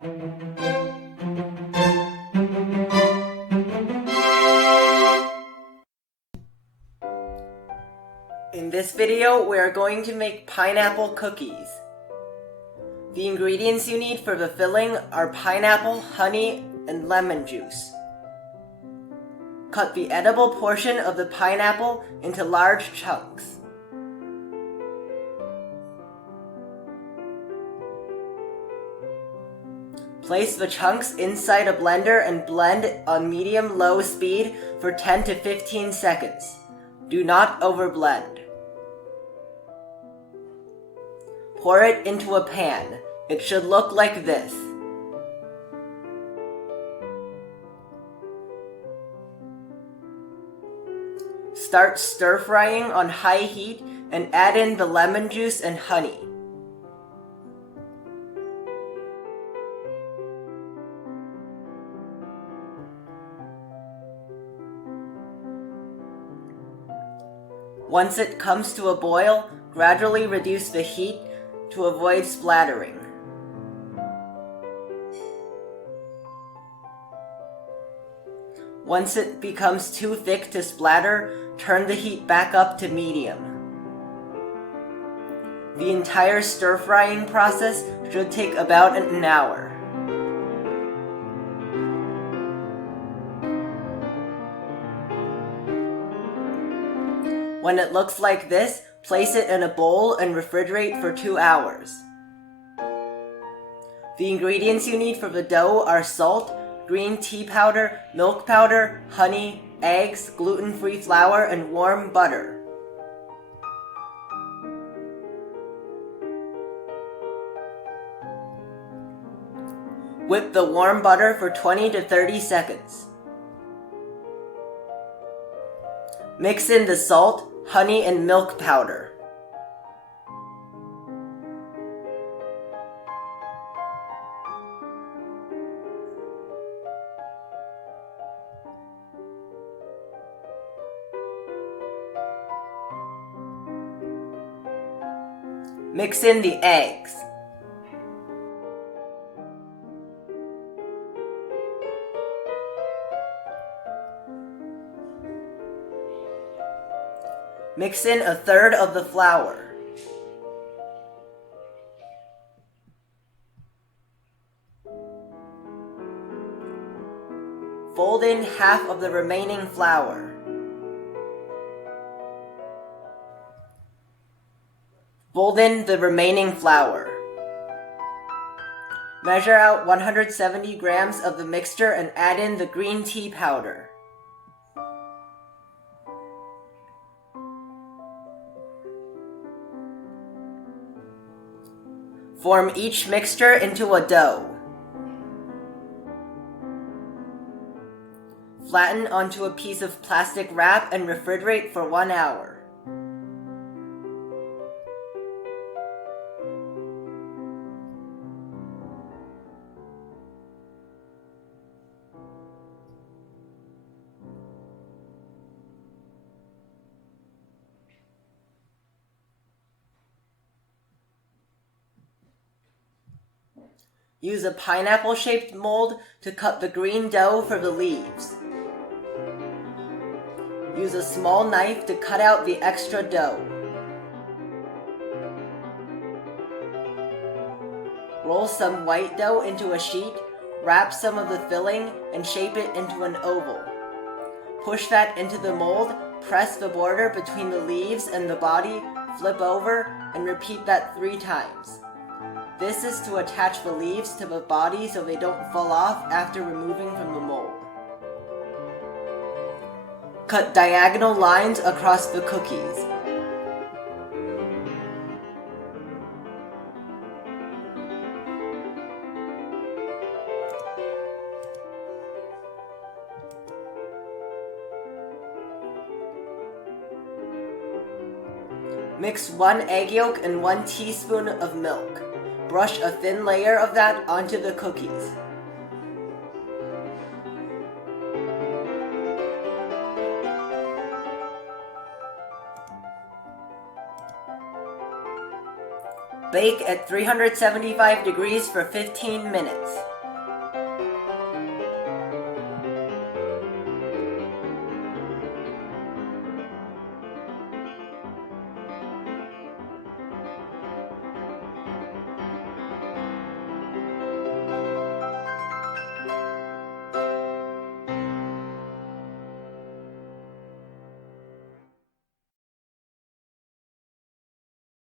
In this video, we are going to make pineapple cookies. The ingredients you need for the filling are pineapple, honey, and lemon juice. Cut the edible portion of the pineapple into large chunks. Place the chunks inside a blender and blend on medium-low speed for 10 to 15 seconds. Do not overblend. Pour it into a pan. It should look like this. Start stir-frying on high heat and add in the lemon juice and honey. Once it comes to a boil, gradually reduce the heat to avoid splattering. Once it becomes too thick to splatter, turn the heat back up to medium. The entire stir-frying process should take about an hour. When it looks like this, place it in a bowl and refrigerate for 2 hours. The ingredients you need for the dough are salt, green tea powder, milk powder, honey, eggs, gluten-free flour, and warm butter. Whip the warm butter for 20 to 30 seconds. Mix in the salt, honey, and milk powder. Mix in the eggs. Mix in a third of the flour. Fold in half of the remaining flour. Fold in the remaining flour. Measure out 170 grams of the mixture and add in the green tea powder. Form each mixture into a dough. Flatten onto a piece of plastic wrap and refrigerate for 1 hour. Use a pineapple-shaped mold to cut the green dough for the leaves. Use a small knife to cut out the extra dough. Roll some white dough into a sheet, wrap some of the filling, and shape it into an oval. Push that into the mold, press the border between the leaves and the body, flip over, and repeat that 3 times. This is to attach the leaves to the body so they don't fall off after removing from the mold. Cut diagonal lines across the cookies. Mix 1 egg yolk and 1 teaspoon of milk. Brush a thin layer of that onto the cookies. Bake at 375 degrees for 15 minutes.